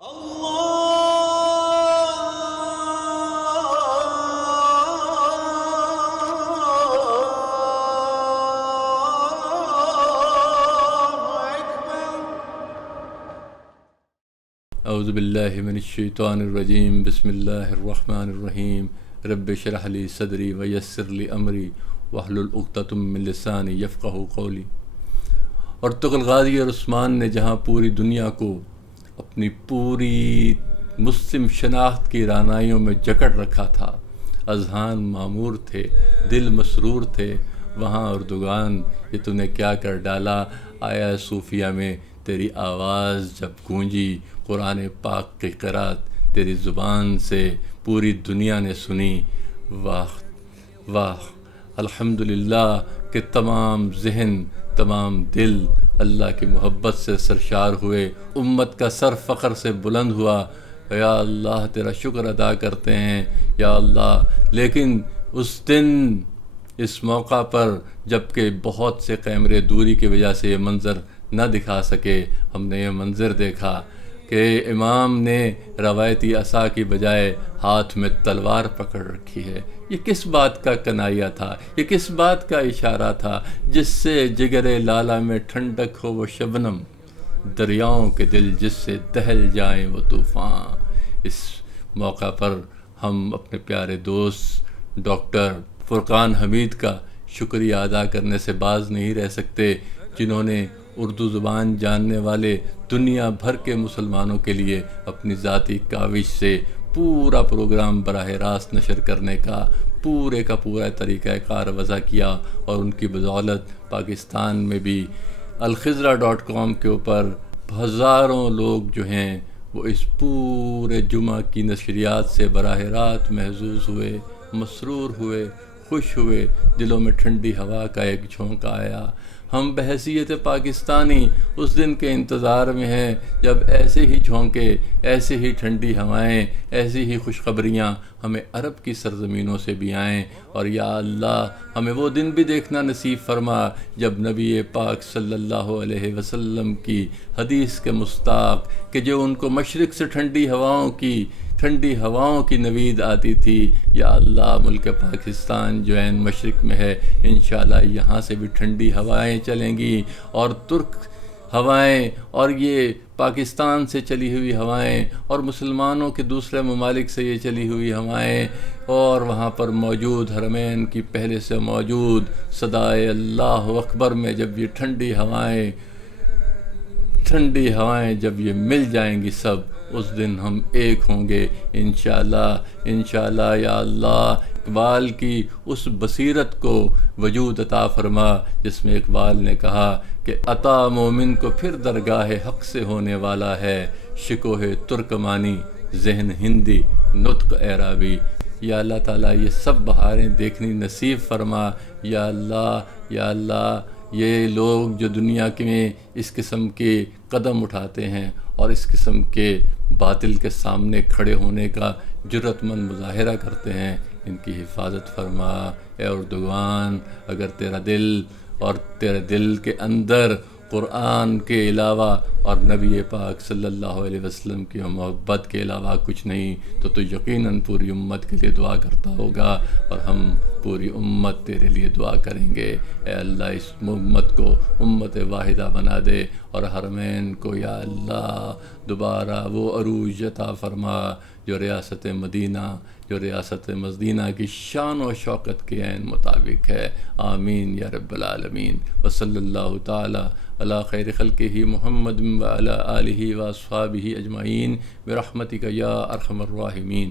اعوذ باللہ من الشیطان الرجیم بسم اللہ الرحمن الرحیم رب اشرح لی صدری ویسر لی امری واحلل عقدۃ من لسانی یفقہوا قولی۔ ارطغرل غازی اور عثمان نے جہاں پوری دنیا کو اپنی پوری مسلم شناخت کی رعنائیوں میں جکڑ رکھا تھا، اذہان معمور تھے، دل مسرور تھے، وہاں اردگان یہ تو نے کیا کر ڈالا آیا صوفیہ میں تیری آواز جب گونجی، قرآن پاک کی قرات تیری زبان سے پوری دنیا نے سنی۔ واہ واہ، الحمدللہ کہ تمام ذہن تمام دل اللہ کی محبت سے سرشار ہوئے، امت کا سر فخر سے بلند ہوا۔ یا اللہ تیرا شکر ادا کرتے ہیں یا اللہ۔ لیکن اس دن اس موقع پر جب کہ بہت سے کیمرے دوری کی وجہ سے یہ منظر نہ دکھا سکے، ہم نے یہ منظر دیکھا کہ امام نے روایتی عصا کی بجائے ہاتھ میں تلوار پکڑ رکھی ہے۔ یہ کس بات کا کنائیہ تھا، یہ کس بات کا اشارہ تھا؟ جس سے جگر لالا میں ٹھنڈک ہو وہ شبنم، دریاؤں کے دل جس سے دہل جائیں وہ طوفان۔ اس موقع پر ہم اپنے پیارے دوست ڈاکٹر فرقان حمید کا شکریہ ادا کرنے سے باز نہیں رہ سکتے، جنہوں نے اردو زبان جاننے والے دنیا بھر کے مسلمانوں کے لیے اپنی ذاتی کاوش سے پورا پروگرام براہ راست نشر کرنے کا پورا طریقہ کار وضع کیا، اور ان کی بدولت پاکستان میں بھی الخضرا.com کے اوپر ہزاروں لوگ جو ہیں وہ اس پورے جمعہ کی نشریات سے براہ راست محظوظ ہوئے، مسرور ہوئے، خوش ہوئے، دلوں میں ٹھنڈی ہوا کا ایک جھونکا آیا۔ ہم بحیثیت پاکستانی اس دن کے انتظار میں ہیں جب ایسے ہی جھونکے، ایسے ہی ٹھنڈی ہوائیں، ایسی ہی خوشخبریاں ہمیں عرب کی سرزمینوں سے بھی آئیں، اور یا اللہ ہمیں وہ دن بھی دیکھنا نصیب فرما جب نبی پاک صلی اللہ علیہ وسلم کی حدیث کے مستاق کہ جو ان کو مشرق سے ٹھنڈی ہواؤں کی نوید آتی تھی، یا اللہ ملک پاکستان جو عین مشرق میں ہے، انشاءاللہ یہاں سے بھی ٹھنڈی ہوائیں چلیں گی، اور ترک ہوائیں، اور یہ پاکستان سے چلی ہوئی ہوائیں، اور مسلمانوں کے دوسرے ممالک سے یہ چلی ہوئی ہوائیں، اور وہاں پر موجود حرمین کی پہلے سے موجود صدائے اللہ اکبر میں جب یہ ٹھنڈی ہوائیں جب یہ مل جائیں گی سب، اس دن ہم ایک ہوں گے انشاءاللہ یا اللہ۔ اقبال کی اس بصیرت کو وجود عطا فرما جس میں اقبال نے کہا کہ عطا مومن کو پھر درگاہ حق سے ہونے والا ہے، شکوہ ترکمانی ذہن ہندی نطق اعرابی۔ یا اللہ تعالیٰ یہ سب بہاریں دیکھنی نصیب فرما یا اللہ۔ یہ لوگ جو دنیا میں اس قسم کے قدم اٹھاتے ہیں اور اس قسم کے باطل کے سامنے کھڑے ہونے کا جرأت مند مظاہرہ کرتے ہیں، ان کی حفاظت فرما اے اردگان۔ اگر تیرے دل کے اندر قرآن کے علاوہ اور نبی پاک صلی اللہ علیہ وسلم کی محبت کے علاوہ کچھ نہیں تو یقیناً پوری امت کے لیے دعا کرتا ہوگا، اور ہم پوری امت تیرے لیے دعا کریں گے۔ اے اللہ اس امت کو امت واحدہ بنا دے، اور حرمین کو یا اللہ دوبارہ وہ عروج عطا فرما جو ریاست مدینہ کی شان و شوکت کے عین مطابق ہے۔ آمین یا رب العالمین۔ وصلی اللہ تعالی علی خیر خلقہ محمد وعلی آلہ واصحابہ اجمعین برحمتک یا ارحم الراحمین۔